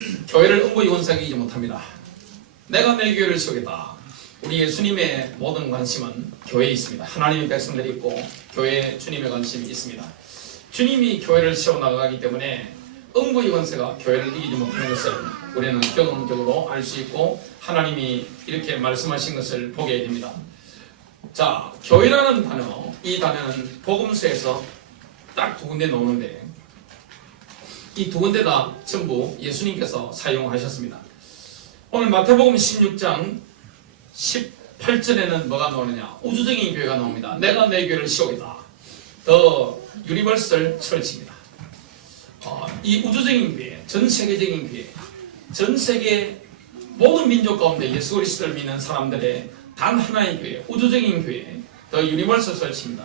교회를 음부이원사에게 이기지 못합니다. 내가 내 교회를 세우겠다. 우리 예수님의 모든 관심은 교회에 있습니다. 하나님의 백성들이 있고 교회에 주님의 관심이 있습니다. 주님이 교회를 세워나가기 때문에 음부이원사가 교회를 이기지 못하는 것을 우리는 경험적으로 알 수 있고 하나님이 이렇게 말씀하신 것을 보게 됩니다. 자, 교회라는 단어, 이 단어는 복음서에서 딱 두 군데 나오는데 이 두 군데 다 전부 예수님께서 사용하셨습니다. 오늘 마태복음 16장 18절에는 뭐가 나오느냐? 우주적인 교회가 나옵니다. 내가 내 교회를 세우겠다. 더 유니버설 철치입니다. 이 우주적인 교회, 전 세계적인 교회, 전 세계 모든 민족 가운데 예수 그리스도를 믿는 사람들의 단 하나의 교회, 우주적인 교회, 더 유니버설 철치입니다.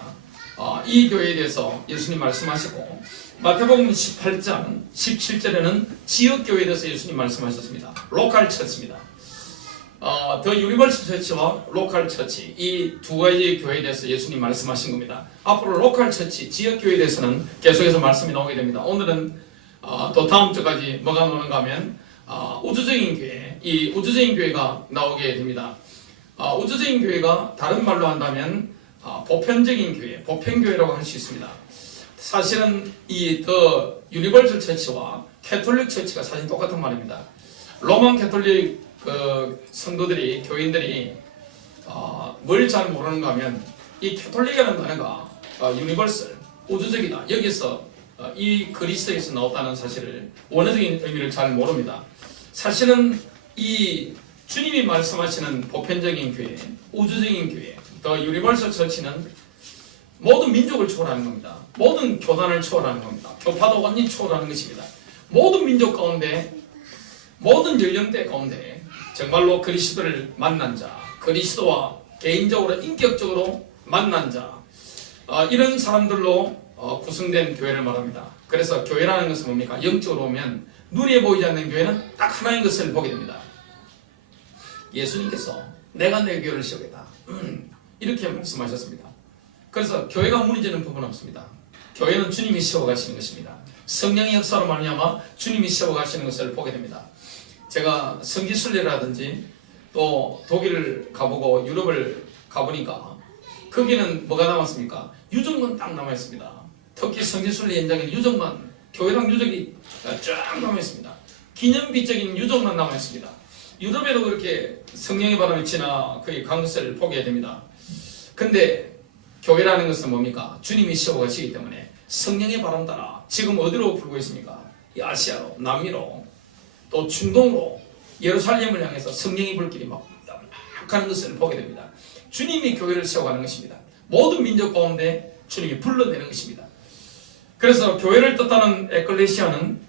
이 교회에 대해서 예수님 말씀하시고 마태복음 18장 17절에는 지역교회에 대해서 예수님 말씀하셨습니다. 로컬 처치입니다. 더 유니버설 처치와 로컬 처치, 이 두 가지 교회에 대해서 예수님 말씀하신 겁니다. 앞으로 로컬 처치, 지역교회에 대해서는 계속해서 말씀이 나오게 됩니다. 오늘은 또 다음 주까지 뭐가 나오는가 하면 우주적인 교회, 이 우주적인 교회가 나오게 됩니다. 우주적인 교회가 다른 말로 한다면 보편적인 교회, 보편교회라고 할 수 있습니다. 사실은 이 더 유니버설 처치와 캐톨릭 처치가 사실 똑같은 말입니다. 로만 캐톨릭 성도들이, 교인들이 뭘 잘 모르는가 하면 이 캐톨릭이라는 단어가 유니버설, 우주적이다. 여기서 이 그리스도에서 나왔다는 사실을, 원어적인 의미를 잘 모릅니다. 사실은 이 주님이 말씀하시는 보편적인 교회, 우주적인 교회, 더 유니버설 처치는 모든 민족을 초월하는 겁니다. 모든 교단을 초월하는 겁니다. 교파도 완전히 초월하는 것입니다. 모든 민족 가운데, 모든 연령대 가운데 정말로 그리스도를 만난 자, 그리스도와 개인적으로 인격적으로 만난 자, 이런 사람들로 구성된 교회를 말합니다. 그래서 교회라는 것은 뭡니까? 영적으로 보면 눈에 보이지 않는 교회는 딱 하나인 것을 보게 됩니다. 예수님께서 내가 내 교회를 세우겠다, 이렇게 말씀하셨습니다. 그래서 교회가 무너지는 부분은 없습니다. 교회는 주님이 세워가시는 것입니다. 성령의 역사로 말미암아 주님이 세워가시는 것을 보게 됩니다. 제가 성지순례라든지 또 독일을 가보고 유럽을 가보니까 거기는 뭐가 남았습니까? 유적만 딱 남아있습니다. 특히 성지순례 현장에는 유적만, 교회당 유적이 쫙 남아있습니다. 기념비적인 유적만 남아있습니다. 유럽에도 그렇게 성령의 바람이 지나 거기 간 것을 보게 됩니다. 근데 교회라는 것은 뭡니까? 주님이 세워가시기 때문에 성령의 바람 따라 지금 어디로 불고 있습니까? 이 아시아로, 남미로, 또 중동으로, 예루살렘을 향해서 성령의 불길이 막 가는 것을 보게 됩니다. 주님이 교회를 세워가는 것입니다. 모든 민족 가운데 주님이 불러내는 것입니다. 그래서 교회를 뜻하는 에클레시아는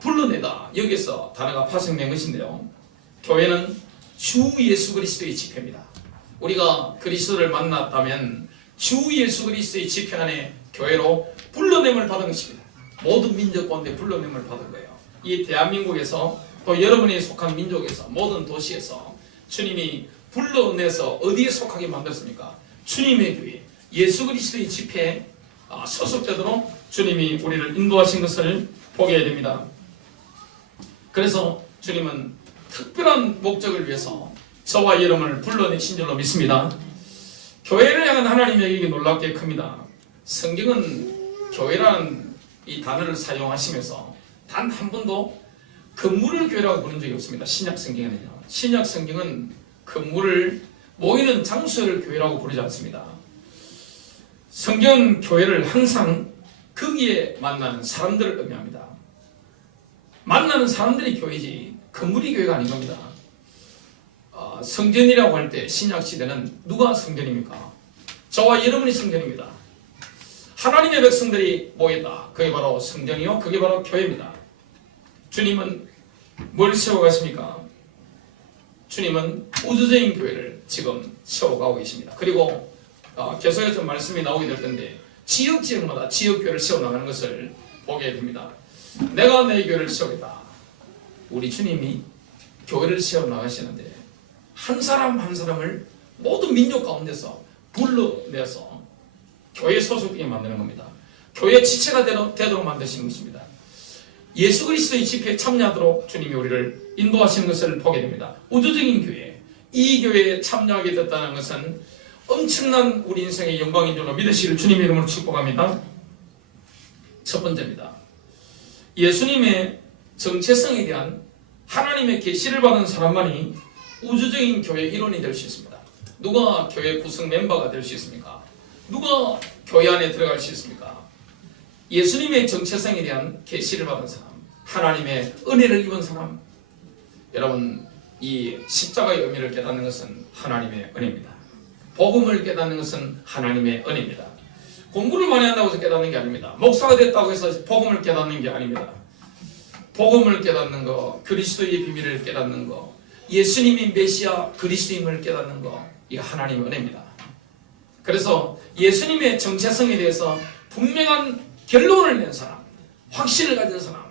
불러내다, 여기서 단어가 파생된 것인데요. 교회는 주 예수 그리스도의 집회입니다. 우리가 그리스도를 만났다면 주 예수 그리스도의 집회 안에 교회로 불러냄을 받은 것입니다. 모든 민족 가운데 불러냄을 받은 거예요. 이 대한민국에서 또 여러분이 속한 민족에서, 모든 도시에서 주님이 불러내서 어디에 속하게 만들었습니까? 주님의 교회, 예수 그리스도의 집회에 소속되도록 주님이 우리를 인도하신 것을 보게 됩니다. 그래서 주님은 특별한 목적을 위해서 저와 여러분을 불러내신 줄로 믿습니다. 교회를 향한 하나님의 계획이 놀랍게 큽니다. 성경은 교회라는 이 단어를 사용하시면서 단 한 번도 건물을 교회라고 부른 적이 없습니다. 신약 성경에는요. 신약 성경은 건물을, 모이는 장소를 교회라고 부르지 않습니다. 성경은 교회를 항상 거기에 만나는 사람들을 의미합니다. 만나는 사람들이 교회지 건물이 교회가 아닌 겁니다. 성전이라고 할 때 신약 시대는 누가 성전입니까? 저와 여러분이 성전입니다. 하나님의 백성들이 모였다. 그게 바로 성전이요, 그게 바로 교회입니다. 주님은 뭘 세워가십니까? 주님은 우주적인 교회를 지금 세워가고 계십니다. 그리고 계속해서 말씀이 나오게 될 텐데 지역마다 지역교회를 세워나가는 것을 보게 됩니다. 내가 내 교회를 세우겠다. 우리 주님이 교회를 세워나가시는데 한 사람 한 사람을 모든 민족 가운데서 불러내서 교회에 소속되게 만드는 겁니다. 교회 지체가 되도록 만드시는 것입니다. 예수 그리스도의 집회에 참여하도록 주님이 우리를 인도하시는 것을 보게 됩니다. 우주적인 교회, 이 교회에 참여하게 됐다는 것은 엄청난 우리 인생의 영광인 줄로 믿으시기를 주님의 이름으로 축복합니다. 첫 번째입니다. 예수님의 정체성에 대한 하나님의 계시를 받은 사람만이 우주적인 교회 일원이 될 수 있습니다. 누가 교회 구성 멤버가 될 수 있습니까? 누가 교회 안에 들어갈 수 있습니까? 예수님의 정체성에 대한 계시를 받은 사람, 하나님의 은혜를 입은 사람. 여러분, 이 십자가의 의미를 깨닫는 것은 하나님의 은혜입니다. 복음을 깨닫는 것은 하나님의 은혜입니다. 공부를 많이 한다고 해서 깨닫는 게 아닙니다. 목사가 됐다고 해서 복음을 깨닫는 게 아닙니다. 복음을 깨닫는 거, 그리스도의 비밀을 깨닫는 거, 예수님이 메시아 그리스도임을 깨닫는 거, 이거 하나님의 은혜입니다. 그래서 예수님의 정체성에 대해서 분명한 결론을 낸 사람, 확신을 가진 사람,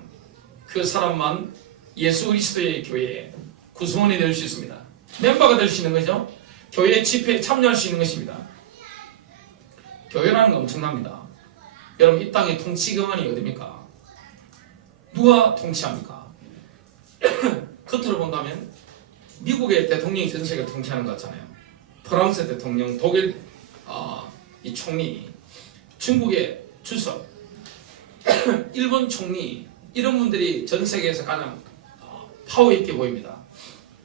그 사람만 예수 그리스도의 교회의 구성원이 될 수 있습니다. 멤버가 될 수 있는 거죠. 교회 집회에 참여할 수 있는 것입니다. 교회라는 건 엄청납니다. 여러분, 이 땅의 통치 경환이 어디입니까? 누가 통치합니까? 겉으로 본다면 미국의 대통령이 전 세계를 통치하는 것 같잖아요. 프랑스 대통령, 독일 이 총리, 중국의 주석, 일본 총리, 이런 분들이 전 세계에서 가장 파워 있게 보입니다.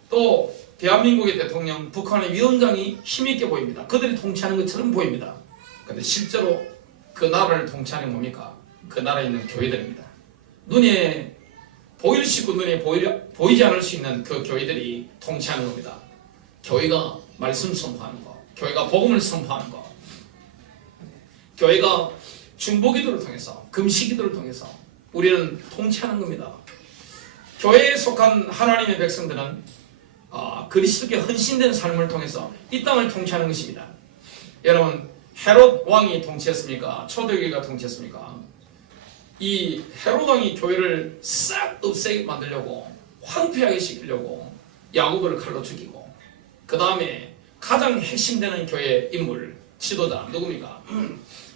또 대한민국의 대통령, 북한의 위원장이 힘있게 보입니다. 그들이 통치하는 것처럼 보입니다. 그런데 실제로 그 나라를 통치하는 게 뭡니까? 그 나라에 있는 교회들입니다. 눈에 보일 수 있고 눈에 보이지 않을 수 있는 그 교회들이 통치하는 겁니다. 교회가 말씀 선포하는 거, 교회가 복음을 선포하는 거, 교회가 중보기도를 통해서, 금식기도를 통해서 우리는 통치하는 겁니다. 교회에 속한 하나님의 백성들은 그리스도께 헌신된 삶을 통해서 이 땅을 통치하는 것입니다. 여러분, 헤롯 왕이 통치했습니까? 초대교회가 통치했습니까? 이 헤롯 왕이 교회를 싹 없애게 만들려고, 황폐하게 시키려고 야고보를 칼로 죽이고, 그 다음에 가장 핵심되는 교회 인물, 지도자 누굽니까?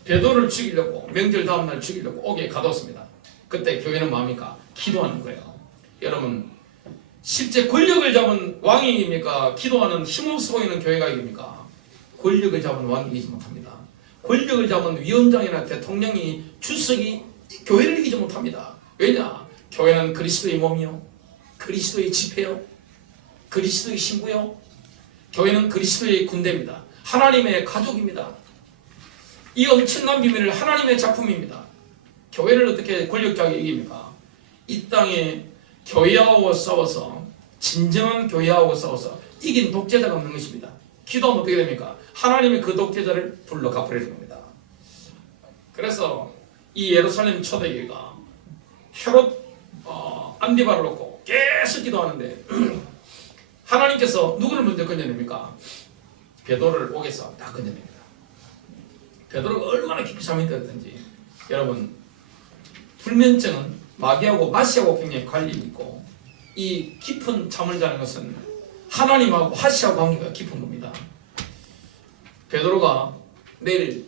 베드로를 죽이려고, 명절 다음날 죽이려고 옥에 가뒀습니다. 그때 교회는 뭐합니까? 기도하는 거예요. 여러분, 실제 권력을 잡은 왕이 이깁니까? 기도하는 힘없어 보이는 교회가 이깁니까? 권력을 잡은 왕이 이기지 못합니다. 권력을 잡은 위원장이나 대통령이, 주석이 교회를 이기지 못합니다. 왜냐? 교회는 그리스도의 몸이요, 그리스도의 집회요, 그리스도의 신부요. 교회는 그리스도의 군대입니다. 하나님의 가족입니다. 이 엄청난 비밀을 하나님의 작품입니다. 교회를 어떻게 권력자가 이깁니까? 이 땅에 교회하고 싸워서, 진정한 교회하고 싸워서 이긴 독재자가 없는 것입니다. 기도하면 어떻게 됩니까? 하나님이 그 독재자를 불러 갚으려는 겁니다. 그래서 이 예루살렘 초대교회가 헤롯 안디바를 놓고 계속 기도하는데 하나님께서 누구를 먼저 건져냅니까? 베드로를 옥에서 딱 건져냅니다. 베드로가 얼마나 깊이 잠이 들었든지. 여러분, 불면증은 마귀하고 마시하고 굉장히 관련이 있고, 이 깊은 잠을 자는 것은 하나님하고 하시하고 관계가 깊은 겁니다. 베드로가 내일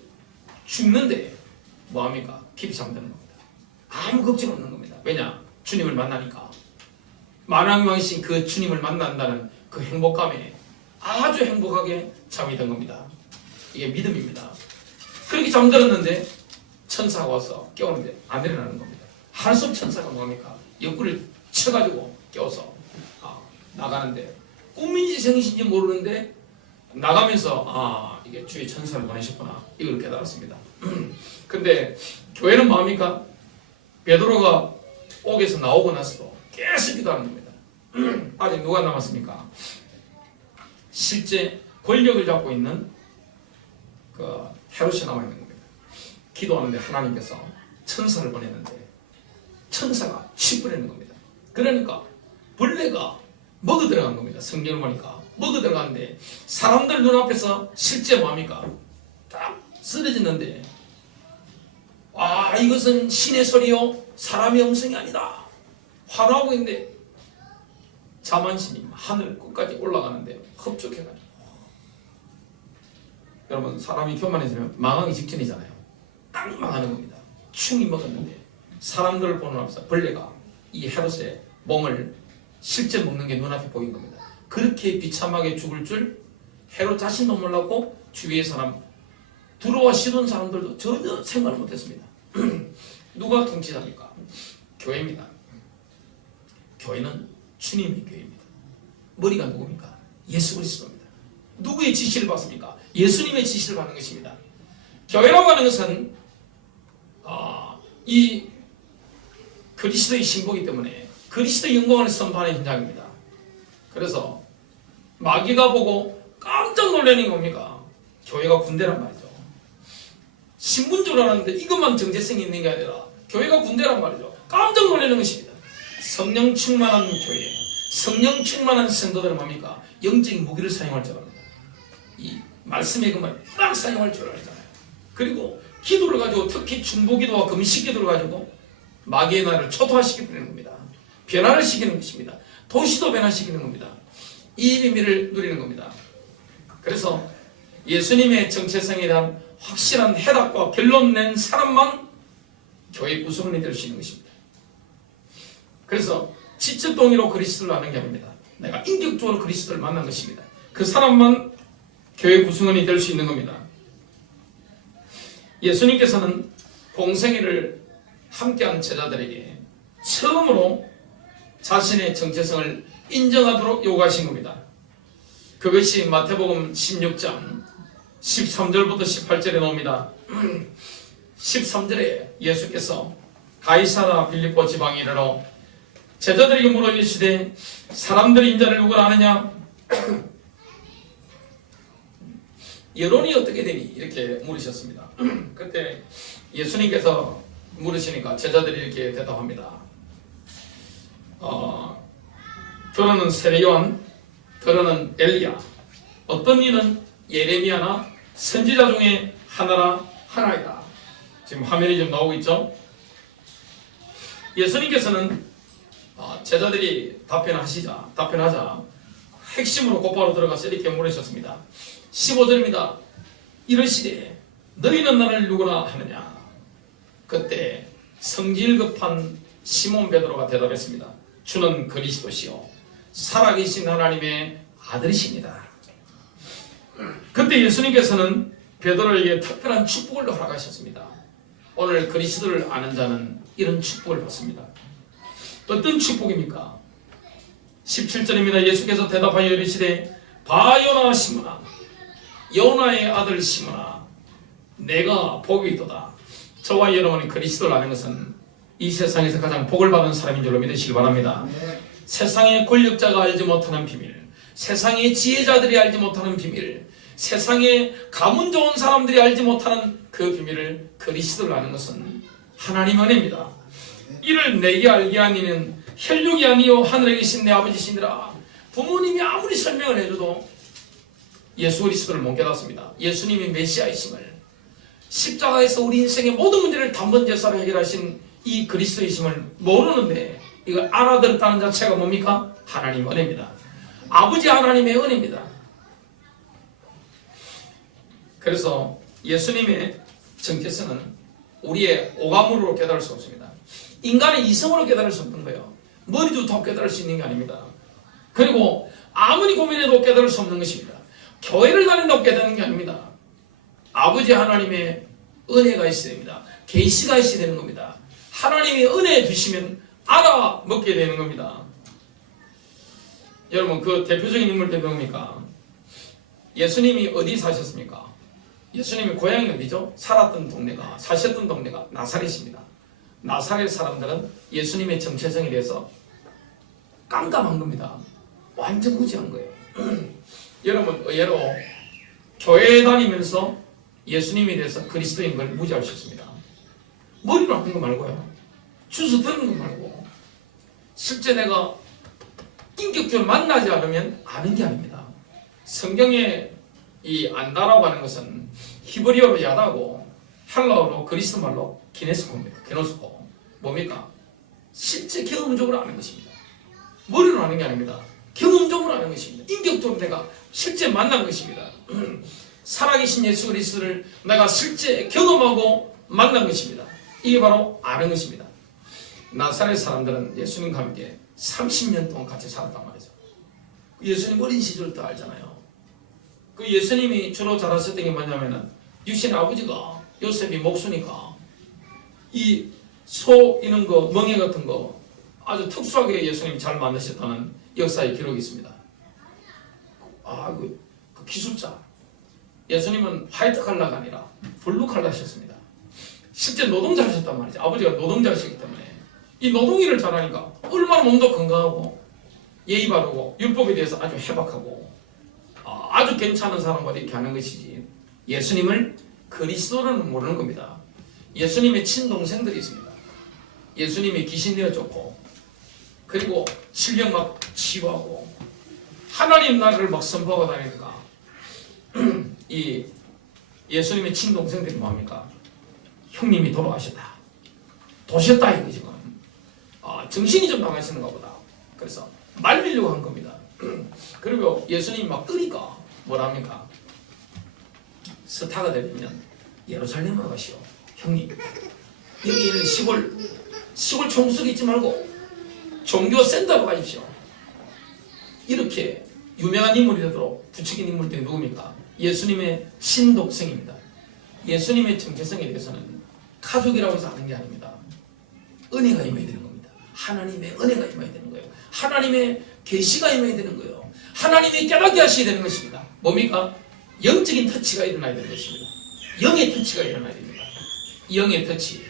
죽는데 뭐합니까? 깊이 잠드는 겁니다. 아무 걱정 없는 겁니다. 왜냐? 주님을 만나니까. 만왕왕이신 그 주님을 만난다는 그 행복감에 아주 행복하게 잠이 든 겁니다. 이게 믿음입니다. 그렇게 잠들었는데 천사가 와서 깨우는데 안 일어나는 겁니다. 한숨 천사가 뭡니까? 옆구리를 쳐가지고 깨워서 나가는데, 꿈인지 생신지 모르는데 나가면서 이게 주의 천사를 보내셨구나, 이걸 깨달았습니다. 근데 교회는 뭐합니까? 베드로가 옥에서 나오고 나서도 계속 기도하는 겁니다. 아직 누가 남았습니까? 실제 권력을 잡고 있는 그 헤롯이 남아있는 겁니다. 기도하는데 하나님께서 천사를 보냈는데 천사가 씹으려는 겁니다. 그러니까 벌레가 먹어 들어간 겁니다. 성경을 보니까 먹어 들어갔는데 사람들 눈앞에서 실제 뭐합니까? 딱 쓰러지는데, 이것은 신의 소리요 사람의 음성이 아니다, 환호하고 있는데 자만신이 하늘 끝까지 올라가는데 흡족해가지고, 여러분, 사람이 교만해지면 망하기 직전이잖아요. 딱 망하는 겁니다. 충이 먹었는데 사람들을 보는 앞에서 벌레가 이 헤롯의 몸을 실제 먹는 게 눈앞에 보인 겁니다. 그렇게 비참하게 죽을 줄 헤롯 자신도 몰랐고 주위의 사람, 들어오시던 사람들도 전혀 생각을 못했습니다. 누가 통치자입니까? 교회입니다. 교회는 주님의 교회입니다. 머리가 누굽니까? 예수 그리스도입니다. 누구의 지시를 받습니까? 예수님의 지시를 받는 것입니다. 교회라고 하는 것은 이 그리스도의 신부이기 때문에 그리스도의 영광을 선포하는 현장입니다. 그래서 마귀가 보고 깜짝 놀라는 게 뭡니까? 교회가 군대란 말이죠. 신분 줄 알았는데 이것만 정체성이 있는 게 아니라 교회가 군대란 말이죠. 깜짝 놀라는 것입니다. 성령 충만한 교회, 성령 충만한 성도들은 뭡니까? 영적인 무기를 사용할 줄 압니다. 이 말씀의 금을 막 사용할 줄 알잖아요. 그리고 기도를 가지고 특히 중보기도와 금식기도를 가지고 마귀의 날을 초토화시키는 겁니다. 변화를 시키는 것입니다. 도시도 변화시키는 겁니다. 이 비밀을 누리는 겁니다. 그래서 예수님의 정체성에 대한 확실한 해답과 결론 낸 사람만 교회 구성원이 될 수 있는 것입니다. 그래서 지적 동의로 그리스도를 아는 게 아닙니다. 내가 인격적으로 그리스도를 만난 것입니다. 그 사람만 교회 구성원이 될 수 있는 겁니다. 예수님께서는 공생애를 함께한 제자들에게 처음으로 자신의 정체성을 인정하도록 요구하신 겁니다. 그것이 마태복음 16장 13절부터 18절에 나옵니다. 13절에 예수께서 가이사라 빌립보 지방에 이르러 제자들에게 물어 이르시되 사람들이 인자를 누구라 하느냐? 여론이 어떻게 되니? 이렇게 물으셨습니다. 그때 예수님께서 물으시니까 제자들이 이렇게 대답합니다. 더러는 세례요한, 더러는 엘리야, 어떤 이는 예레미야나 선지자 중에 하나이다. 지금 화면이 좀 나오고 있죠? 예수님께서는 제자들이 답변하자 핵심으로 곧바로 들어가서 이렇게 물으셨습니다. 15절입니다. 이르시되 너희는 나를 누구라 하느냐? 그때 성질 급한 시몬 베드로가 대답했습니다. 주는 그리스도시요 살아계신 하나님의 아들이십니다. 그때 예수님께서는 베드로에게 특별한 축복을 허락하셨습니다. 오늘 그리스도를 아는 자는 이런 축복을 받습니다. 어떤 축복입니까? 17절입니다. 예수께서 대답하여 이르시되 바요나 시므나, 요나의 아들 시므나, 내가 복이 있도다. 저와 여러분이 그리스도를 아는 것은 이 세상에서 가장 복을 받은 사람인 줄로 믿으시기 바랍니다. 세상의 권력자가 알지 못하는 비밀, 세상의 지혜자들이 알지 못하는 비밀, 세상에 가문 좋은 사람들이 알지 못하는 그 비밀을 그리스도를 아는 것은 하나님의 은혜입니다. 이를 내게 알게 하니는 혈육이 아니요 하늘에 계신 내 아버지시니라. 부모님이 아무리 설명을 해줘도 예수 그리스도를 못 깨닫습니다. 예수님이 메시아이심을, 십자가에서 우리 인생의 모든 문제를 단번 제사로 해결하신 이 그리스도이심을 모르는데 이걸 알아들었다는 자체가 뭡니까? 하나님의 은혜입니다. 아버지 하나님의 은혜입니다. 그래서 예수님의 정체성은 우리의 오감으로 깨달을 수 없습니다. 인간의 이성으로 깨달을 수 없는 거예요. 머리 좋다고 깨달을 수 있는 게 아닙니다. 그리고 아무리 고민해도 깨달을 수 없는 것입니다. 교회를 다닌다고 깨닫는 게 아닙니다. 아버지 하나님의 은혜가 있어야 됩니다. 계시가 있어야 되는 겁니다. 하나님이 은혜 주시면 알아먹게 되는 겁니다. 여러분, 그 대표적인 인물들이 누굽니까? 예수님이 어디 사셨습니까? 예수님의 고향이 어디죠? 살았던 동네가, 사셨던 동네가 나사렛입니다. 나사렛 사람들은 예수님의 정체성에 대해서 깜깜한 겁니다. 완전 무지한 거예요. 여러분, 의외로 교회에 다니면서 예수님에 대해서 그리스도인 걸 무지할 수 있습니다. 머리로 하는 거 말고요. 주워 듣는 거 말고. 실제 내가 인격적으로 만나지 않으면 아는 게 아닙니다. 성경에 이 안다라고 하는 것은 히브리어로 야다고 헬라어로 그리스 말로 기네스코입니다. 기노스코. 뭡니까? 실제 경험적으로 아는 것입니다. 머리로 아는 게 아닙니다. 경험적으로 아는 것입니다. 인격적으로 내가 실제 만난 것입니다. 살아계신 예수 그리스도를 내가 실제 경험하고 만난 것입니다. 이게 바로 아는 것입니다. 나사렛 사람들은 예수님과 함께 30년 동안 같이 살았단 말이죠. 예수님 어린 시절도 알잖아요. 그 예수님이 주로 잘하셨던 게 뭐냐면은 육신의 아버지가 요셉이 목수니까 이 소 이런 거 멍에 같은 거 아주 특수하게 예수님이 잘 만드셨다는 역사의 기록이 있습니다. 그 기술자. 예수님은 화이트 칼라가 아니라 블루 칼라셨습니다. 실제 노동자 하셨단 말이죠. 아버지가 노동자시기 때문에 이 노동일을 잘하니까 얼마나 몸도 건강하고 예의 바르고 율법에 대해서 아주 해박하고 아주 괜찮은 사람과 이렇게 하는 것이지, 예수님을 그리스도로는 모르는 겁니다. 예수님의 친동생들이 있습니다. 예수님이 귀신 내어줬고, 그리고 질병 막 치유하고 하나님 나라를 막 선포하고 다니니까 이 예수님의 친동생들이 뭐합니까? 형님이 돌아가셨다, 도셨다 이거 지금 정신이 좀 나가시는가 보다. 그래서 말리려고 한 겁니다. 그리고 예수님이 막 뜨니까 뭐라 합니까? 스타가 되려면 예루살렘으로 가시오. 형님, 여기는 시골 총수기 있지 말고 종교 센터로 가십시오. 이렇게 유명한 인물이 되도록 부추긴 인물들이 누굽니까? 예수님의 친동생입니다. 예수님의 정체성에 대해서는 가족이라고 해서 아는 게 아닙니다. 은혜가 임해야 되는 겁니다. 하나님의 은혜가 임해야 되는 거예요. 하나님의 계시가 임해야 되는 거예요. 하나님이 깨닫게 하셔야 되는 것입니다. 뭡니까? 영적인 터치가 일어나야 되는 것입니다. 영의 터치가 일어나야 됩니다. 영의 터치.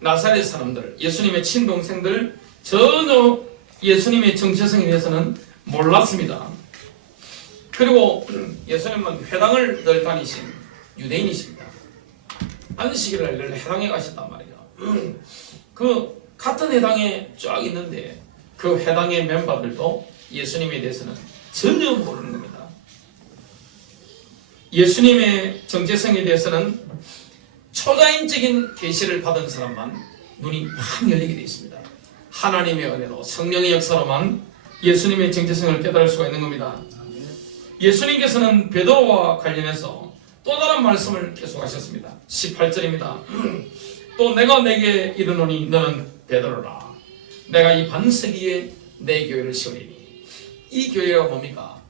나사렛 사람들, 예수님의 친동생들 전혀 예수님의 정체성에 대해서는 몰랐습니다. 그리고 예수님은 회당을 늘 다니신 유대인이십니다. 안식일을 늘 회당에 가셨단 말이죠. 그 같은 회당에 쫙 있는데 그 회당의 멤버들도 예수님에 대해서는 전혀 모르는 겁니다. 예수님의 정체성에 대해서는 초자연적인 계시를 받은 사람만 눈이 확 열리게 되어 있습니다. 하나님의 은혜로 성령의 역사로만 예수님의 정체성을 깨달을 수가 있는 겁니다. 예수님께서는 베드로와 관련해서 또 다른 말씀을 계속하셨습니다. 18절입니다. 또 내가 내게 이르노니 너는 베드로라. 내가 이 반석 위에 내 교회를 세우리니. 이 교회가 뭡니까?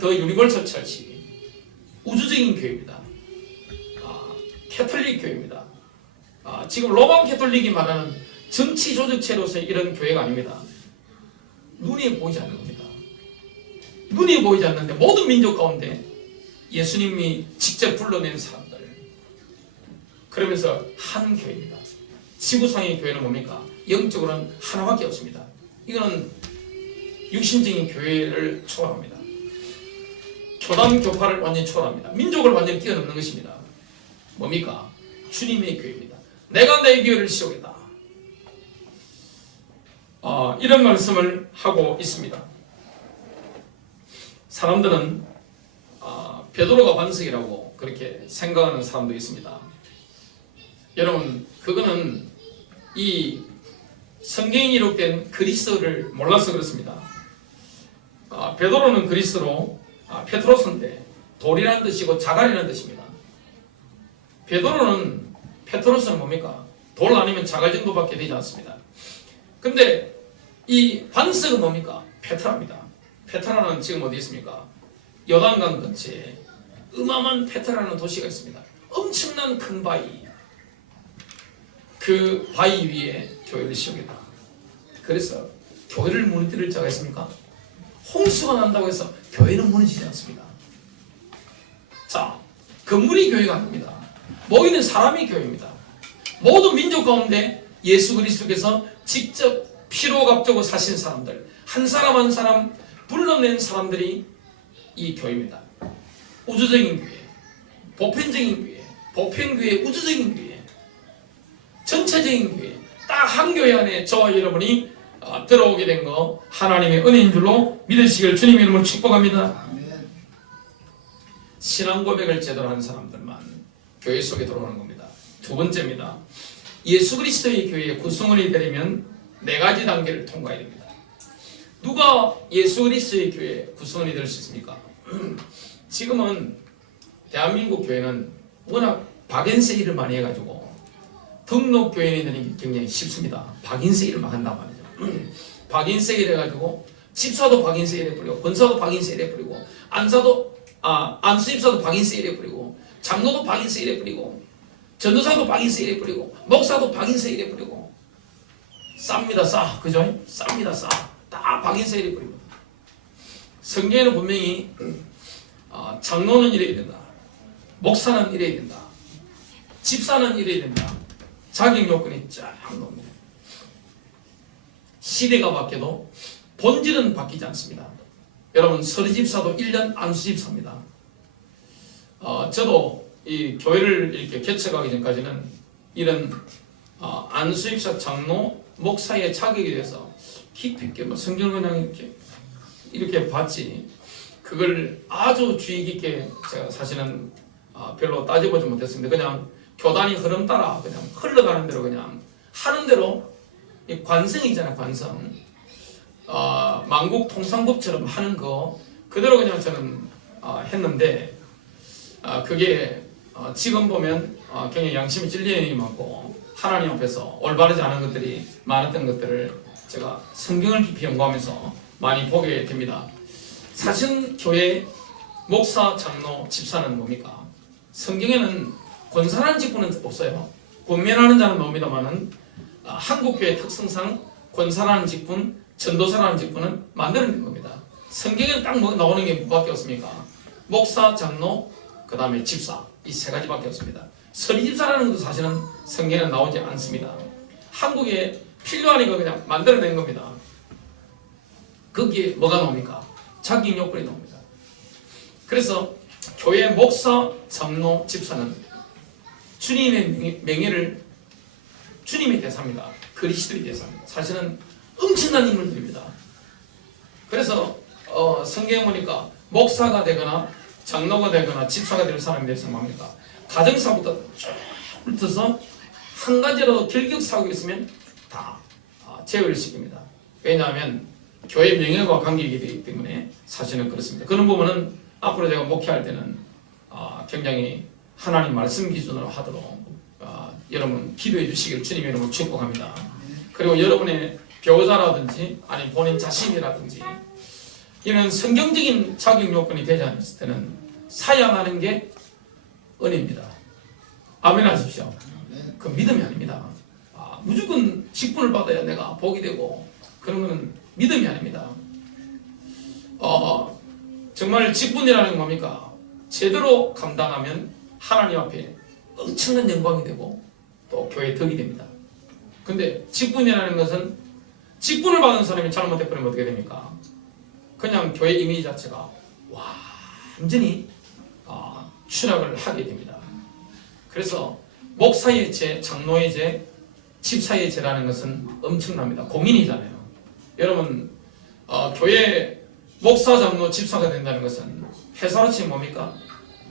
더 유니버설 철치, 우주적인 교회입니다. 캐톨릭 교회입니다. 지금 로마 캐톨릭이 말하는 정치 조직체로서의 이런 교회가 아닙니다. 눈에 보이지 않는 겁니다. 눈에 보이지 않는데 모든 민족 가운데 예수님이 직접 불러낸 사람들, 그러면서 한 교회입니다. 지구상의 교회는 뭡니까? 영적으로는 하나밖에 없습니다. 이거는 육신적인 교회를 초월합니다. 교단 교파를 완전히 초월합니다. 민족을 완전히 뛰어넘는 것입니다. 뭡니까? 주님의 교회입니다. 내가 내 교회를 세우겠다. 이런 말씀을 하고 있습니다. 사람들은 베드로가 반석이라고 그렇게 생각하는 사람도 있습니다. 여러분, 그거는 이 성경에 기록된 그리스도를 몰라서 그렇습니다. 베드로는 그리스로 페트로스인데 돌이라는 뜻이고 자갈이라는 뜻입니다. 베드로는, 페트로스는 뭡니까? 돌 아니면 자갈 정도밖에 되지 않습니다. 근데 이 반석은 뭡니까? 페트라입니다. 페트라는 지금 어디 있습니까? 요단강 근처에 어마어마한 페트라는 도시가 있습니다. 엄청난 큰 바위, 그 바위 위에 교회를 세우겠다. 그래서 교회를 무너뜨릴 자가 있습니까? 홍수가 난다고 해서 교회는 무너지지 않습니다. 자, 건물이 교회가 아닙니다. 모이는 사람이 교회입니다. 모든 민족 가운데 예수 그리스도께서 직접 피로 값주고 사신 사람들, 한 사람 한 사람 불러낸 사람들이 이 교회입니다. 우주적인 교회, 보편적인 교회, 보편교회, 우주적인 교회, 전체적인 교회, 딱 한 교회 안에 저와 여러분이 들어오게 된 거 하나님의 은혜인 줄로 믿으시길 주님의 이름으로 축복합니다. 신앙 고백을 제대로 하는 사람들만 교회 속에 들어오는 겁니다. 두 번째입니다. 예수 그리스도의 교회의 구성원이 되려면 네 가지 단계를 통과해야 됩니다. 누가 예수 그리스도의 교회 구성원이 될 수 있습니까? 지금은 대한민국 교회는 워낙 박연세 일을 많이 해가지고 등록 교인이 되는 게 굉장히 쉽습니다. 박인세일을 막 한단 말이죠. 박인세일 해가지고 집사도 박인세일에 뿌리고 권사도 박인세일에 뿌리고 안수집사도 박인세일에 뿌리고 장로도 박인세일에 뿌리고 전도사도 박인세일에 뿌리고 목사도 박인세일에 뿌리고 쌉니다. 싸. 그죠? 쌉니다. 싸. 다 박인세일에 뿌립니다. 성경에는 분명히 장로는 이래야 된다. 목사는 이래야 된다. 집사는 이래야 된다. 자격 요건이 쫙 나옵니다. 시대가 바뀌어도 본질은 바뀌지 않습니다. 여러분 서리집사도 1년 안수집사입니다. 저도 이 교회를 이렇게 개척하기 전까지는 이런 안수집사, 장로, 목사의 자격에 대해서 깊이 있게 성경을 그냥 이렇게 봤지 그걸 아주 주의 깊게 제가 사실은 별로 따져보지 못했습니다. 그냥 교단이 흐름 따라 그냥 흘러가는 대로 그냥 하는 대로 이 관성이잖아요. 관성. 만국통상법처럼 하는 거 그대로 그냥 저는 했는데 그게 지금 보면 굉장히 양심이 찔리는 일이 많고 하나님 앞에서 올바르지 않은 것들이 많았던 것들을 제가 성경을 깊이 연구하면서 많이 보게 됩니다. 사실 교회 목사, 장로, 집사는 뭡니까? 성경에는 권사라는 직분은 없어요. 권면하는 자는 나옵니다만은 한국교회 특성상 권사라는 직분, 전도사라는 직분은 만들어낸 겁니다. 성경에 딱 나오는 게 뭐밖에 없습니까? 목사, 장로, 그 다음에 집사 이 세 가지밖에 없습니다. 서리집사라는 것도 사실은 성경에 나오지 않습니다. 한국에 필요하니까 그냥 만들어낸 겁니다. 거기에 뭐가 나옵니까? 자격 요건이 나옵니다. 그래서 교회 목사, 장로, 집사는 주님의 명예를 주님의 대사입니다. 그리스도의 대사입니다. 사실은 엄청난 인물들입니다. 그래서 성경에 보니까 목사가 되거나 장로가 되거나 집사가 될 사람에 대해서 뭡니까? 가정사부터 쭉 훑어서 한 가지라도 결격사고가 있으면 다 제어를 시킵니다. 왜냐하면 교회 명예와 관계이기 되기 때문에 사실은 그렇습니다. 그런 부분은 앞으로 제가 목회할 때는 굉장히 하나님 말씀 기준으로 하도록 여러분 기도해 주시기를 주님의 이름으로 축복합니다. 그리고 여러분의 배우자라든지 아니 본인 자신이라든지 이런 성경적인 자격 요건이 되지 않았을 때는 사양하는 게 은혜입니다. 아멘 하십시오. 그 믿음이 아닙니다. 무조건 직분을 받아야 내가 복이 되고 그런 거는 믿음이 아닙니다. 정말 직분이라는 건 뭡니까? 제대로 감당하면 하나님 앞에 엄청난 영광이 되고 또 교회의 덕이 됩니다. 근데 직분이라는 것은 직분을 받은 사람이 잘못해버리면 어떻게 됩니까? 그냥 교회 이미지 자체가 완전히 추락을 하게 됩니다. 그래서 목사의 죄, 장로의 죄, 집사의 죄라는 것은 엄청납니다. 공인이잖아요. 여러분 교회 목사, 장로, 집사가 된다는 것은 회사로 치면 뭡니까?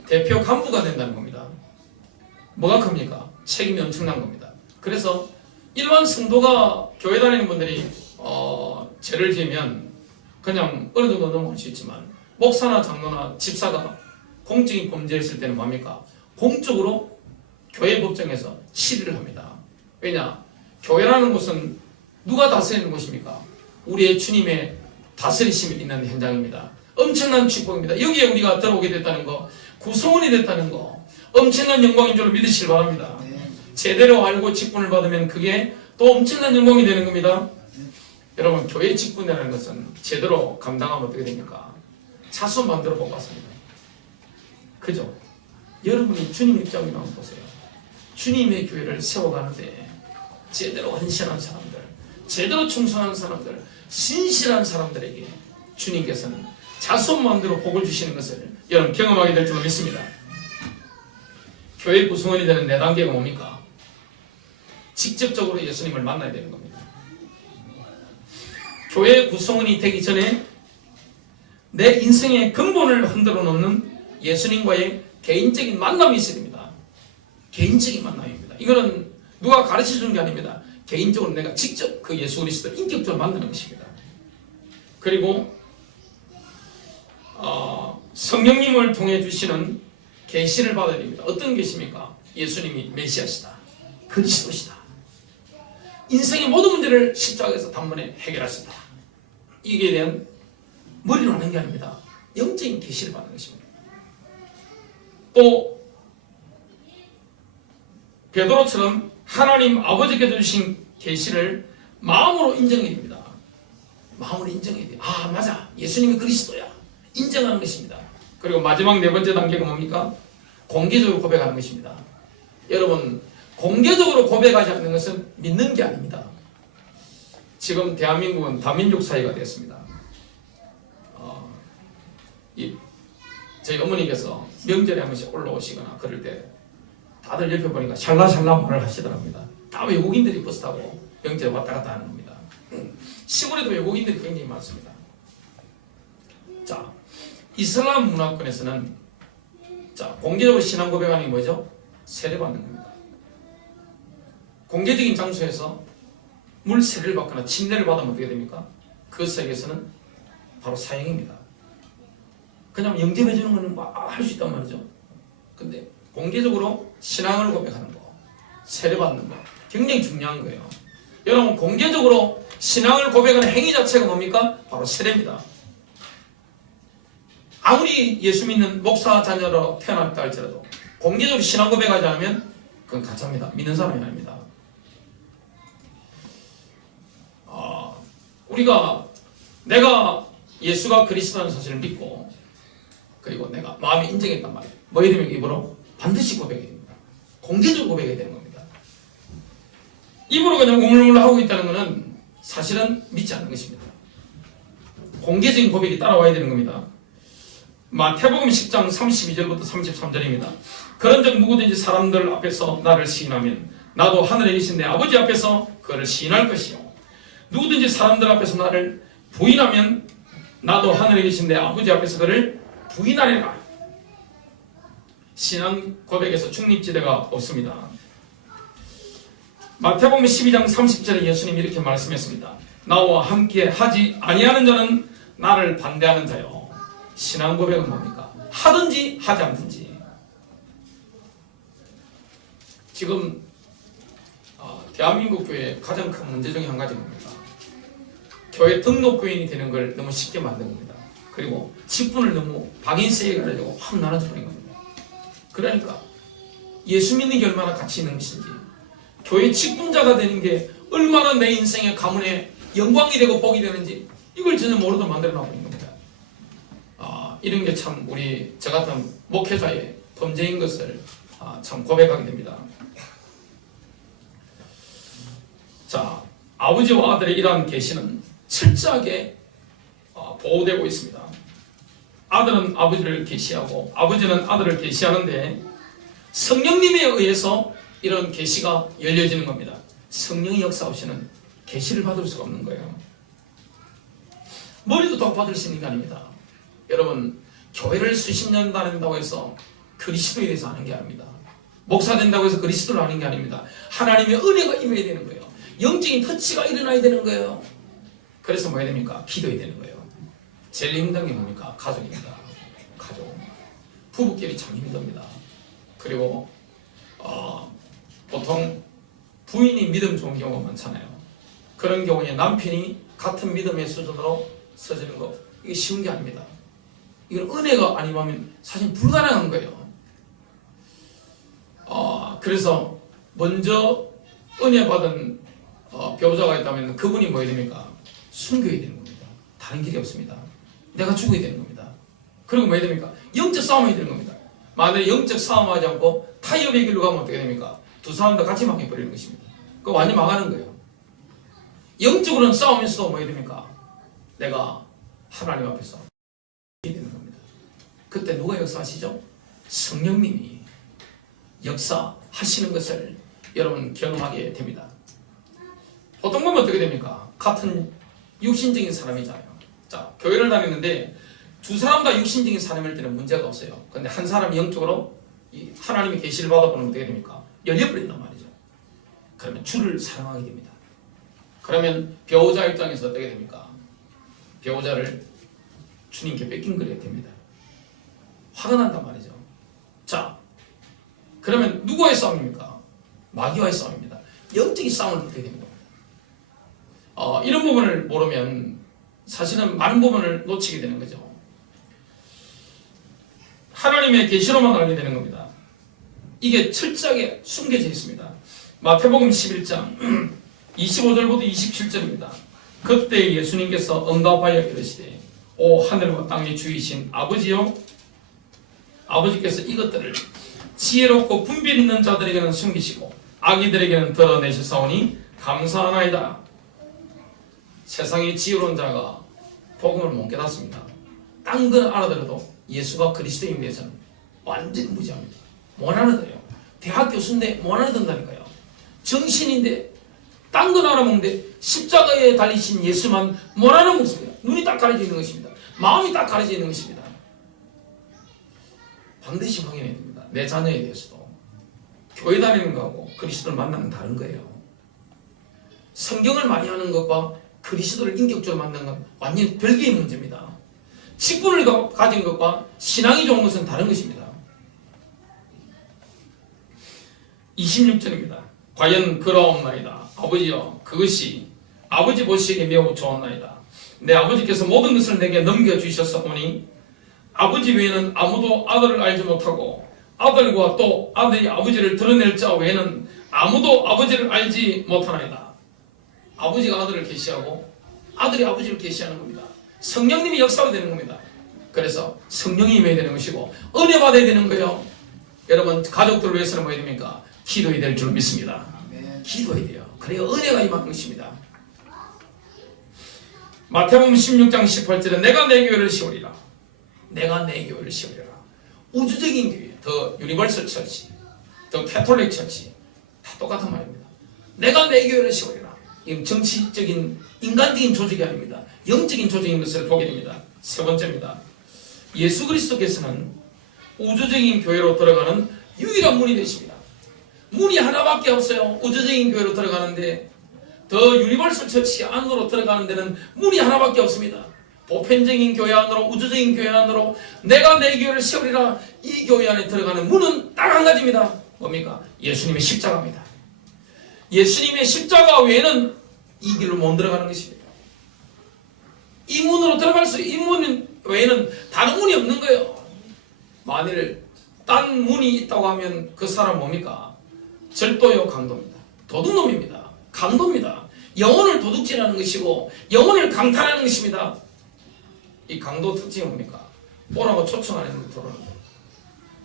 대표 간부가 된다는 겁니다. 뭐가 큽니까? 책임이 엄청난 겁니다. 그래서 일반 성도가 교회 다니는 분들이 죄를 지으면 그냥 어느 정도 넘어갈 수 있지만 목사나 장로나 집사가 공적인 범죄했을 때는 뭡니까? 공적으로 교회 법정에서 시비를 합니다. 왜냐? 교회라는 곳은 누가 다스리는 곳입니까? 우리의 주님의 다스리심이 있는 현장입니다. 엄청난 축복입니다. 여기에 우리가 들어오게 됐다는 거, 구성원이 됐다는 거, 엄청난 영광인 줄 믿으시길 바랍니다. 제대로 알고 직분을 받으면 그게 또 엄청난 영광이 되는 겁니다. 여러분 교회 직분이라는 것은 제대로 감당하면 어떻게 됩니까? 자손 만들어 못 봤습니다. 그죠? 여러분이 주님 입장이라고 보세요. 주님의 교회를 세워가는데 제대로 헌신한 사람들, 제대로 충성한 사람들, 신실한 사람들에게 주님께서는 자손 만들어 복을 주시는 것을 여러분 경험하게 될 줄 믿습니다. 교회 구성원이 되는 4단계가 뭡니까? 직접적으로 예수님을 만나야 되는 겁니다. 교회 구성원이 되기 전에 내 인생의 근본을 흔들어 놓는 예수님과의 개인적인 만남이 있어야 됩니다. 개인적인 만남입니다. 이거는 누가 가르쳐 주는 게 아닙니다. 개인적으로 내가 직접 그 예수 그리스도를 인격적으로 만나는 것입니다. 그리고 성령님을 통해 주시는 계시를 받아야 됩니다. 어떤 계시입니까? 예수님이 메시아시다. 그리스도시다. 인생의 모든 문제를 십자가에서 단번에 해결하신다. 이게 대한 머리로 하는 게 아닙니다. 영적인 계시를 받는 것입니다. 또 베드로처럼 하나님 아버지께서 주신 계시를 마음으로 인정해야 됩니다. 마음으로 인정해야 돼요. 아 맞아, 예수님이 그리스도야. 인정하는 것입니다. 그리고 마지막 네 번째 단계가 뭡니까? 공개적으로 고백하는 것입니다. 여러분, 공개적으로 고백하지 않는 것은 믿는 게 아닙니다. 지금 대한민국은 다민족 사회가 되었습니다. 저희 어머니께서 명절에 한 번씩 올라오시거나 그럴 때 다들 옆에 보니까 샬라샬라 말을 하시더랍니다. 다 외국인들이 버스 타고 명절에 왔다 갔다 하는 겁니다. 시골에도 외국인들이 굉장히 많습니다. 자, 이슬람 문화권에서는 공개적으로 신앙 고백하는 게 뭐죠? 세례받는 겁니다. 공개적인 장소에서 물 세례를 받거나 침례를 받으면 어떻게 됩니까? 그 세계에서는 바로 사형입니다. 그냥 영접해 주는 거는 할 수 있단 말이죠. 근데 공개적으로 신앙을 고백하는 거, 세례받는 거 굉장히 중요한 거예요. 여러분, 공개적으로 신앙을 고백하는 행위 자체가 뭡니까? 바로 세례입니다. 아무리 예수 믿는 목사 자녀로 태어났다 할지라도 공개적으로 신앙 고백하지 않으면 그건 가짜입니다. 믿는 사람이 아닙니다. 내가 예수가 그리스도라는 사실을 믿고 그리고 내가 마음에 인정했단 말이에요. 뭐에 되면 입으로 반드시 고백해야 됩니다. 공개적으로 고백해야 되는 겁니다. 입으로 그냥 우물우물 하고 있다는 것은 사실은 믿지 않는 것입니다. 공개적인 고백이 따라와야 되는 겁니다. 마태복음 10장 32절부터 33절입니다. 그런즉 누구든지 사람들 앞에서 나를 시인하면 나도 하늘에 계신 내 아버지 앞에서 그를 시인할 것이요, 누구든지 사람들 앞에서 나를 부인하면 나도 하늘에 계신 내 아버지 앞에서 그를 부인하리라. 신앙 고백에서 중립지대가 없습니다. 마태복음 12장 30절에 예수님이 이렇게 말씀했습니다. 나와 함께 하지 아니하는 자는 나를 반대하는 자요. 신앙 고백은 뭡니까? 하든지 하지 않든지. 지금 대한민국 교회의 가장 큰 문제 중에 한 가지가 뭡니까? 교회 등록교인이 되는 걸 너무 쉽게 만든 겁니다. 그리고 직분을 너무 박인세에 가지고 확 나눠버린 겁니다. 그러니까 예수 믿는 게 얼마나 가치 있는 것인지, 교회 직분자가 되는 게 얼마나 내 인생의 가문에 영광이 되고 복이 되는지 이걸 전혀 모르도록 만들어 놔버린 겁니다. 이런 게 참 우리 저 같은 목회자의 범죄인 것을 참 고백하게 됩니다. 자, 아버지와 아들의 이러한 계시는 철저하게 보호되고 있습니다. 아들은 아버지를 계시하고 아버지는 아들을 계시하는데 성령님에 의해서 이런 계시가 열려지는 겁니다. 성령의 역사 없이는 계시를 받을 수가 없는 거예요. 머리도 더 받을 수 있는 게 아닙니다. 여러분, 교회를 수십 년 다닌다고 해서 그리스도에 대해서 아는 게 아닙니다. 목사 된다고 해서 그리스도를 아는 게 아닙니다. 하나님의 은혜가 임해야 되는 거예요. 영적인 터치가 일어나야 되는 거예요. 그래서 뭐 해야 됩니까? 기도해야 되는 거예요. 제일 힘든 게 뭡니까? 가족입니다. 가족. 부부끼리 참 힘듭니다. 그리고 보통 부인이 믿음 좋은 경우가 많잖아요. 그런 경우에 남편이 같은 믿음의 수준으로 서지는 거, 이게 쉬운 게 아닙니다. 이건 은혜가 아니면 사실 불가능한 거예요. 그래서 먼저 은혜 받은 배우자가 있다면 그분이 뭐 해야 됩니까? 순교해야 되는 겁니다. 다른 길이 없습니다. 내가 죽어야 되는 겁니다. 그리고 뭐 해야 됩니까? 영적 싸움해야 되는 겁니다. 만약에 영적 싸움하지 않고 타협의 길로 가면 어떻게 됩니까? 두 사람 다 같이 망해버리는 것입니다. 그거 완전 망하는 거예요. 영적으로는 싸우면서도 뭐 해야 됩니까? 내가 하나님 앞에서 해야 되는 겁니다. 그때 누가 역사하시죠? 성령님이 역사하시는 것을 여러분 경험하게 됩니다. 보통 보면 어떻게 됩니까? 같은 육신적인 사람이잖아요. 자, 교회를 다녔는데 두 사람 다 육신적인 사람일 때는 문제가 없어요. 근데 한 사람이 영적으로 이 하나님의 계시를 받아보면 어떻게 됩니까? 열려버린단 말이죠. 그러면 주를 사랑하게 됩니다. 그러면 배우자 입장에서 어떻게 됩니까? 배우자를 주님께 뺏긴 거래야 됩니다. 화가 난단 말이죠. 자, 그러면 누구의 싸움입니까? 마귀와의 싸움입니다. 영적인 싸움을 붙게 됩니다. 이런 부분을 모르면 사실은 많은 부분을 놓치게 되는 거죠. 하나님의 계시로만 알게 되는 겁니다. 이게 철저하게 숨겨져 있습니다. 마태복음 11장 25절부터 27절입니다. 그때 예수님께서 응답하여 이르시되 오 하늘과 땅의 주이신 아버지여, 아버지께서 이것들을 지혜롭고 분별 있는 자들에게는 숨기시고 아기들에게는 드러내셨사오니 감사하나이다. 세상의 지혜로운 자가 복음을 못 깨닫습니다. 딴 건 알아들어도 예수가 그리스도인 대해서는 완전히 무지합니다. 못 알아들어요. 대학 교수인데 못 알아듣는다니까요. 정신인데 딴 건 알아먹는데 십자가에 달리신 예수만 못 알아먹습니다. 눈이 딱 가려져 있는 것입니다. 마음이 딱 가려져 있는 것입니다. 반드시 확인해야 됩니다. 내 자녀에 대해서도 교회 다니는 거하고 그리스도를 만나는 다른 거예요. 성경을 많이 하는 것과 그리스도를 인격적으로 만나는 건 완전히 별개의 문제입니다. 직분을 가진 것과 신앙이 좋은 것은 다른 것입니다. 26절입니다. 과연 그러옵나이다. 아버지여, 그것이 아버지 보시기에 매우 좋았나이다. 내 아버지께서 모든 것을 내게 넘겨주셨사오니 아버지 외에는 아무도 아들을 알지 못하고 아들과 또 아들이 아버지를 드러낼 자 외에는 아무도 아버지를 알지 못하나이다. 아버지가 아들을 계시하고 아들이 아버지를 계시하는 겁니다. 성령님이 역사가 되는 겁니다. 그래서 성령이 임해야 되는 것이고 은혜 받아야 되는 거예요. 여러분 가족들을 위해서는 뭐 해야 됩니까? 기도해야 될 줄 믿습니다. 기도해야 돼요. 그래야 은혜가 임하는 것입니다. 마태복음 16장 18절에 내가 내 교회를 세우리라. 내가 내 교회를 세우리라. 우주적인 교회, 더 유니버설 처치, 더 캐톨릭 처치 다 똑같은 말입니다. 내가 내 교회를 세우리라. 이건 정치적인 인간적인 조직이 아닙니다. 영적인 조직인 것을 보게 됩니다. 세 번째입니다. 예수 그리스도께서는 우주적인 교회로 들어가는 유일한 문이 되십니다. 문이 하나밖에 없어요. 우주적인 교회로 들어가는데 더 유니버설 처치 안으로 들어가는 데는 문이 하나밖에 없습니다. 보편적인 교회 안으로, 우주적인 교회 안으로 내가 내 교회를 세우리라. 이 교회 안에 들어가는 문은 딱 한 가지입니다. 뭡니까? 예수님의 십자가입니다. 예수님의 십자가 외에는 이 길로 못 들어가는 것입니다. 이 문으로 들어갈 수, 이 문 외에는 다른 문이 없는 거예요. 만일 딴 문이 있다고 하면 그 사람 뭡니까? 절도요, 강도입니다. 도둑놈입니다. 강도입니다. 영혼을 도둑질하는 것이고 영혼을 강탈하는 것입니다. 이 강도 특징이 뭡니까? 오라고 초청 안 했는데 들어오는 거예요.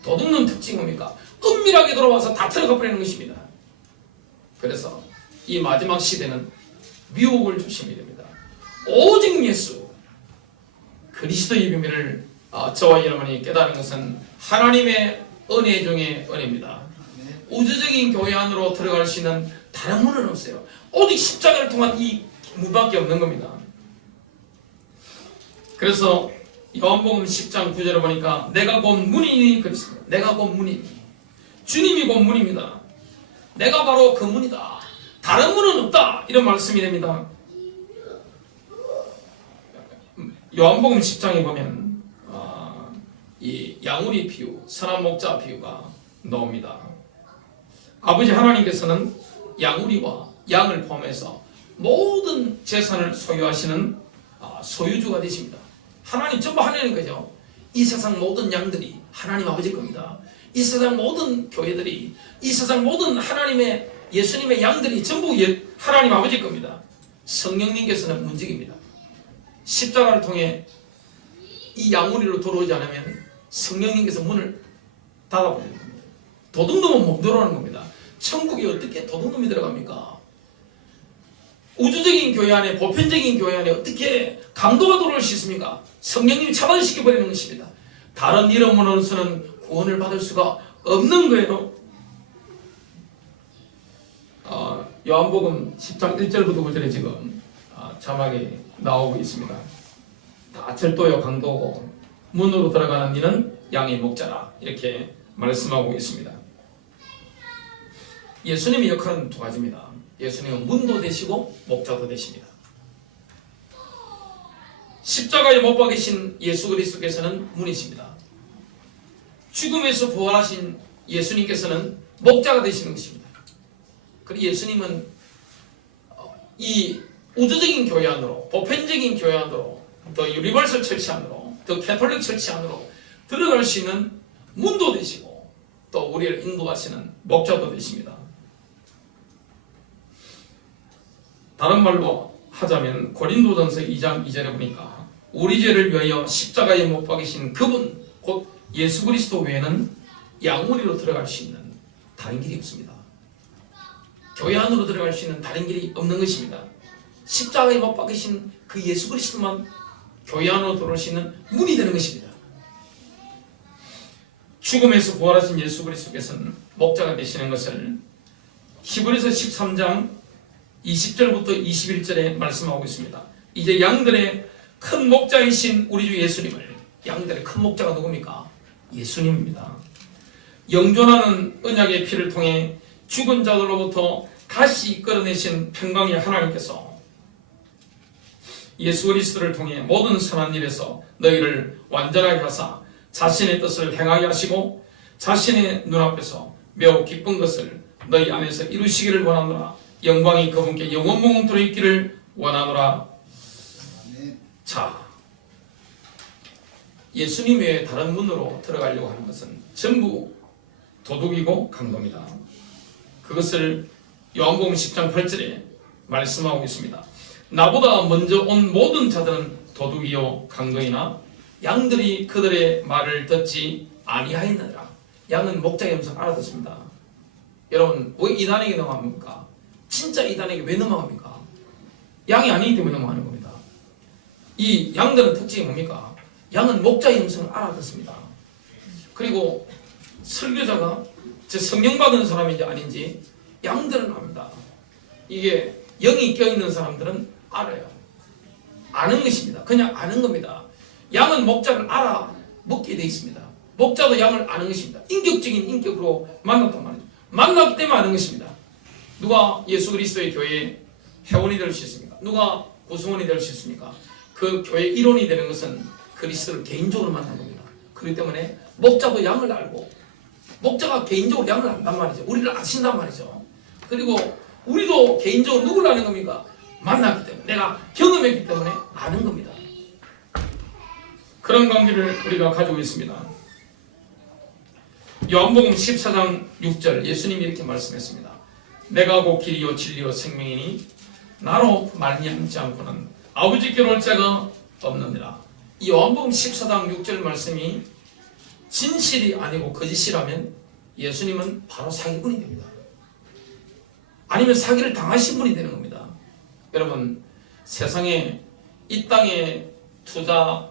도둑놈 특징이 뭡니까? 은밀하게 들어와서 다 들어가 버리는 것입니다. 그래서 이 마지막 시대는 미혹을 조심해야 됩니다. 오직 예수 그리스도의 비밀을 저와 여러분이 깨달은 것은 하나님의 은혜 중에 은혜입니다. 우주적인 교회 안으로 들어갈 수 있는 다른 문은 없어요. 오직 십자가를 통한 이 문밖에 없는 겁니다. 그래서 요한복음 10장 9절에 보니까 내가 곧 문이니 그리스도, 내가 곧 문이니 주님이 곧 문입니다. 내가 바로 그 문이다. 다른 문은 없다. 이런 말씀이 됩니다. 요한복음 10장에 보면 이 양우리 비유, 선한 목자 비유가 나옵니다. 아버지 하나님께서는 양우리와 양을 포함해서 모든 재산을 소유하시는 소유주가 되십니다. 하나님 전부 하나님 거죠. 이 세상 모든 양들이 하나님 아버지 겁니다. 이 세상 모든 교회들이, 이 세상 모든 하나님의 예수님의 양들이 전부 하나님 아버지 겁니다. 성령님께서는 문직입니다. 십자가를 통해 이 양우리로 들어오지 않으면 성령님께서 문을 닫아버리는 겁니다. 도둑놈은 못 들어오는 겁니다. 천국에 어떻게 도둑놈이 들어갑니까? 우주적인 교회 안에, 보편적인 교회 안에 어떻게 강도가 들어올 수 있습니까? 성령님이 차단시켜버리는 것입니다. 다른 이름으로서는 구원을 받을 수가 없는 거예요. 요한복음 10장 1절부터 9절에 지금 자막이 나오고 있습니다. 다 절도요 강도고 문으로 들어가는 이는 양의 목자라 이렇게 말씀하고 있습니다. 예수님의 역할은 두 가지입니다. 예수님은 문도 되시고 목자도 되십니다. 십자가에 못 박이신 예수 그리스도께서는 문이십니다. 죽음에서 부활하신 예수님께서는 목자가 되시는 것입니다. 그리고 예수님은 이 우주적인 교회 안으로, 보편적인 교회 안으로, 더 유니버설 처치 안으로, 더 캐톨릭 처치 안으로 들어갈 수 있는 문도 되시고 또 우리를 인도하시는 목자도 되십니다. 다른 말로 하자면 고린도전서 2장 2절에 보니까 우리 죄를 위하여 십자가에 못 박이신 그분 곧 예수 그리스도 외에는 양무리로 들어갈 수 있는 다른 길이 없습니다. 교회 안으로 들어갈 수 있는 다른 길이 없는 것입니다. 십자가에 못 박이신 그 예수 그리스도만 교회 안으로 들어올 수 있는 문이 되는 것입니다. 죽음에서 부활하신 예수 그리스도께서는 목자가 되시는 것을 히브리서 13장 20절부터 21절에 말씀하고 있습니다. 이제 양들의 큰 목자이신 우리 주 예수님을, 양들의 큰 목자가 누굽니까? 예수님입니다. 영존하는 언약의 피를 통해 죽은 자들로부터 다시 이끌어내신 평강의 하나님께서 예수 그리스도를 통해 모든 선한 일에서 너희를 완전하게 하사 자신의 뜻을 행하게 하시고 자신의 눈앞에서 매우 기쁜 것을 너희 안에서 이루시기를 원하노라. 영광이 그분께 영원무궁토록 있기를 원하노라. 자, 예수님 외에 다른 문으로 들어가려고 하는 것은 전부 도둑이고 강도입니다. 그것을 요한복음 10장 8절에 말씀하고 있습니다. 나보다 먼저 온 모든 자들은 도둑이요 강도이나 양들이 그들의 말을 듣지 아니하였느니라. 양은 목자의 음성을 알아듣습니다. 여러분, 왜 이단에게 넘어갑니까? 진짜 이단에게 왜 넘어갑니까? 양이 아니기 때문에 넘어가는 겁니다. 이 양들은 특징이 뭡니까? 양은 목자의 음성을 알아듣습니다. 그리고 설교자가 제 성령 받은 사람인지 아닌지 양들은 압니다. 이게 영이 껴있는 사람들은 알아요. 아는 것입니다. 그냥 아는 겁니다. 양은 목자를 알아 먹게 되어 있습니다. 목자도 양을 아는 것입니다. 인격적인 인격으로 만났단 말이죠. 만났기 때문에 아는 것입니다. 누가 예수 그리스도의 교회의 회원이 될 수 있습니까? 누가 구성원이 될 수 있습니까? 그 교회 일원이 되는 것은 그리스도를 개인적으로 만난 겁니다. 그렇기 때문에 목자도 양을 알고 목자가 개인적으로 양을 안단 말이죠. 우리를 아신단 말이죠. 그리고 우리도 개인적으로 누구를 아는 겁니까? 만났기 때문에, 내가 경험했기 때문에 아는 겁니다. 그런 관계를 우리가 가지고 있습니다. 요한복음 14장 6절 예수님이 이렇게 말씀했습니다. 내가 곧 길이요 진리요 생명이니 나로 말미암지 않고는 아버지께로 올 자가 없느니라. 이 요한복음 14장 6절 말씀이 진실이 아니고 거짓이라면 예수님은 바로 사기꾼이 됩니다. 아니면 사기를 당하신 분이 되는 겁니다. 여러분, 세상에 이 땅에 투자할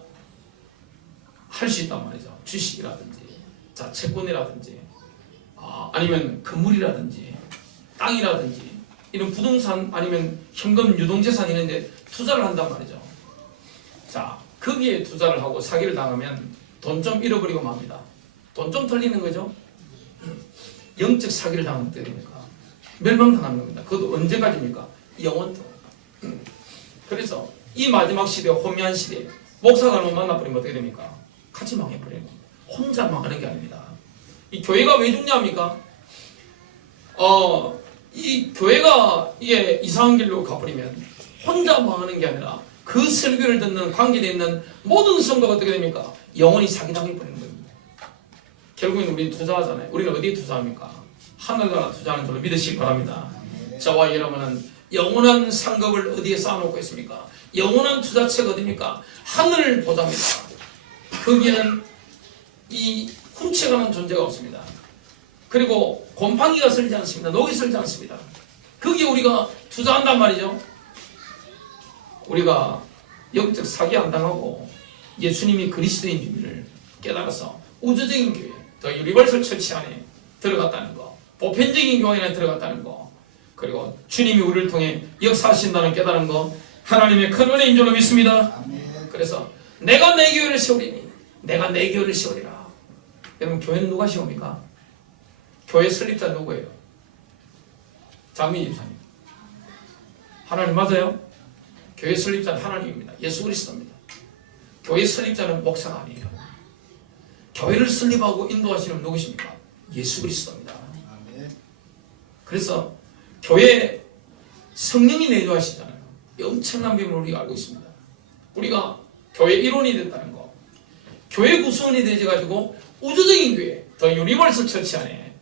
수 있단 말이죠. 주식이라든지 자, 채권이라든지 아니면 건물이라든지 땅이라든지 이런 부동산 아니면 현금 유동재산 이런 데 투자를 한단 말이죠. 자, 거기에 투자를 하고 사기를 당하면 돈 좀 잃어버리고 맙니다. 돈 좀 털리는 거죠. 영적 사기를 당하면 어떻게 됩니까? 멸망당하는 겁니다. 그것도 언제까지입니까? 영원토록. 그래서 이 마지막 시대, 혼미한 시대에 목사가 잘못 만나버리면 어떻게 됩니까? 같이 망해버리는 겁니다. 혼자 망하는 게 아닙니다. 이 교회가 왜 중요합니까? 이 교회가 이게 이상한 길로 가버리면 혼자 망하는 게 아니라 그 설교를 듣는 관계되어 있는 모든 성도가 어떻게 됩니까? 영원히 사기당해버리는 겁니다. 결국엔 우리는 투자하잖아요. 우리는 어디에 투자합니까? 하늘나라 투자하는 줄로 믿으시기 바랍니다. 저와 여러분은 영원한 상급을 어디에 쌓아놓고 있습니까? 영원한 투자처가 어디입니까? 하늘 보좌입니다. 거기에는 이 훔쳐가는 존재가 없습니다. 그리고 곰팡이가 슬지 않습니다. 녹이 슬지 않습니다. 거기에 우리가 투자한단 말이죠. 우리가 영적 사기 안 당하고 예수님이 그리스도인 줄을 깨달아서 우주적인 교회, 더 유니버설 처치 안에 들어갔다는 거, 보편적인 교회 안에 들어갔다는 거, 그리고 주님이 우리를 통해 역사하신다는 깨달은 거, 하나님의 큰 은혜인 줄로 믿습니다. 그래서 내가 내 교회를 세우리니 내가 내 교회를 세우리라. 여러분, 교회는 누가 세웁니까? 교회 설립자 누구예요? 장민희 집사님. 하나님 맞아요? 교회 설립자는 하나님입니다. 예수 그리스도입니다. 교회 설립자는 목사가 아니에요. 교회를 설립하고 인도하시는 누구십니까? 예수 그리스도입니다. 그래서 교회 성령이 내주하시잖아요. 엄청난 비밀을 우리가 알고 있습니다. 우리가 교회 일원이 됐다는 거, 교회 구성원이 되어가지고 우주적인 교회, 더 유니버설 처치 안에,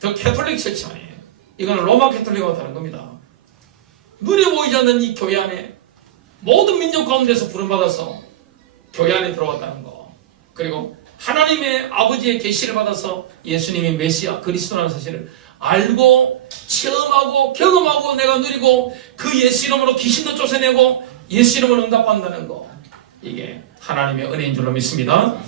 더 캐톨릭 처치 안에, 이거는 로마 캐톨릭하고 다른 겁니다. 눈에 보이지 않는 이 교회 안에 모든 민족 가운데서 부름받아서 교회 안에 들어왔다는 거, 그리고 하나님의 아버지의 계시를 받아서 예수님이 메시아 그리스도라는 사실을 알고 체험하고 경험하고 내가 누리고 그 예수 이름으로 귀신도 쫓아내고 예수 이름으로 응답한다는 거, 이게 하나님의 은혜인 줄로 믿습니다.